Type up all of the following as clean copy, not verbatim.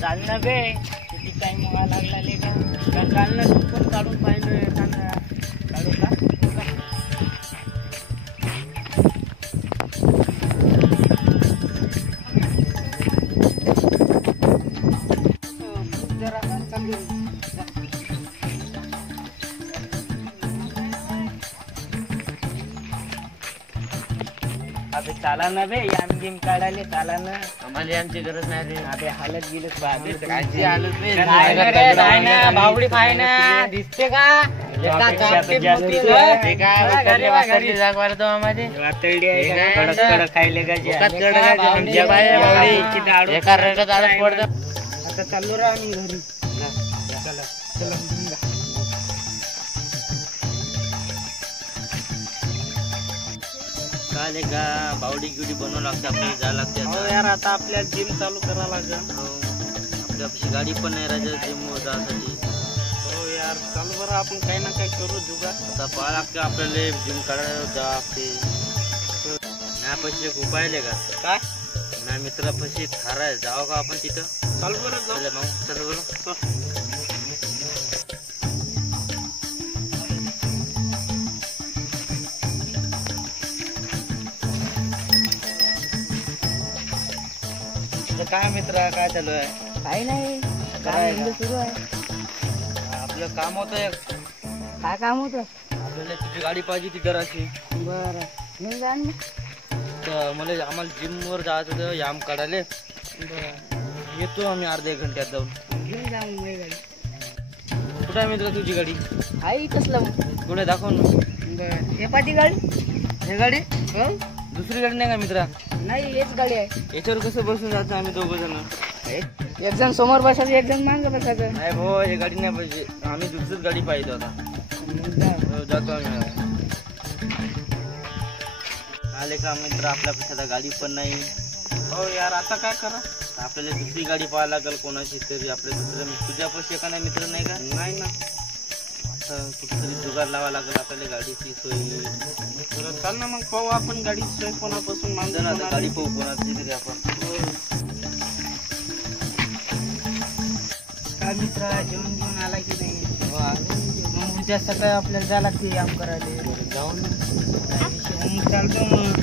चालणं बे किती टाइम व्हायला लागला ले का चालणं तू पण काढून पाहिलं एखादा काढू का जरा चालू अबे चाला ना बे याम गेम काढायला चाला ना आम्हाला यांची गरज नाही रे. अबे हालत गेलं पाहते कायची हालत बे? नाही ना रे, नाही ना, भावडी पाय ना दिसते का एका कापते मोठी रे. ते काय घरी वा, घरी. जागवार तो आम्हाला वातरडी आहे का? कडक कडक खायले का जे? एकाच कडक आहे, एका आमच्या भावडी, भावडी. एका दाढू. एका रडत आडत पडतं. आता चाललो रा आम्ही घरी चला चला निघा. काले का बावडी गिवडी बनवू लागते आपल्याला जायला लागते हो आता. यार आता आपल्या जिम चालू करा लागेल. हो. आपल्यापाशी गाडी पण नाही राजा जिम जायसाठी. हो यार चालू बरं आपण काही ना काही करू जुगाड. आता पाहा लागते आपल्याला जिम काढायला जा लागते. नाही पैसे खूप पाहिले का काय नाही मित्रापाशी खारा जावं का आपण तिथं. चालू बरं जाऊ. चला मग चल बरं. काय मित्र काय चालू आहे. काही नाही काय काम सुरू आहे. आपलं काम होतं काय काम होतं. आपल्याला तुझी गाडी पाहिजे ती जराशी. बरं मी जाण ना. तर मला आम्हाला जिम वर जायचं होतं याम काढायला. बरं येतो आम्ही अर्ध्या एक घंट्यात जाऊन. घेऊन जा मग माझी गाडी. कुठं आहे मित्र तुझी गाडी. आई कसलं कुठे दाखव ना. बरं हे पाठी गाडी. हे गाडी हो दुसरी गाडी नाही का मित्रा. नाही हेच गाडी आहे. याच्यावर कसं बसून जायचं आम्ही दोघं जण. एक जण समोर बसायचं एक जण मागं बसायचं. नाही भाऊ हे गाडी नाही पाहिजे आम्ही दुसरीच गाडी पाहिजे आता. हो, जातो आम्ही. आले का मित्र आपल्यापाशी आता गाडी पण नाही. हो यार आता काय करा. आपल्याला दुसरी गाडी पाहायला लागेल कोणाची तरी. आपल्या दुसरं तुझ्यापाशी एका नाही मित्र नाही का. नाही ना कुठेतरी जुगाड लावा लागेल आपल्याला गाडीची सोय. बरं चाल ना मग पाहू आपण गाडी सोय कोणापासून मागून आता होणार. गाडी पाहू कोणाची तरी आपण. काय मित्र जेवण घेऊन आला की नाही. मग उद्या सकाळी आपल्याला जायला लागते याम करायला. जाऊ ना. मग चालतो मग.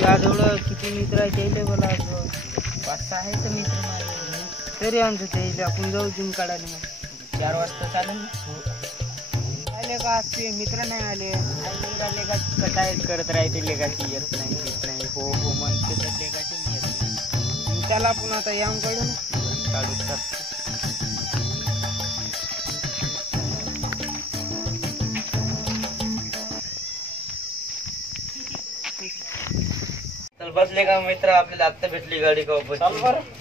त्याजवळ किती मित्र आहे त्याला बोला 5-6 आहेत मित्र माझे. तरी आमचं त्याला आपण जाऊ जिम काढायला. मग 4 वाजता चालेल ना. आले का ते मित्र नाही आले. आले का काय करत राहते लेगाची येत नाही येत नाही. हो हो म्हणते तर लेगाची येत नाही. त्याला आपण आता याम काढू ना. काढू तर चल बसले का मित्र आपल्याला आत्ता भेटली गाडी का वापस. चाल बरं.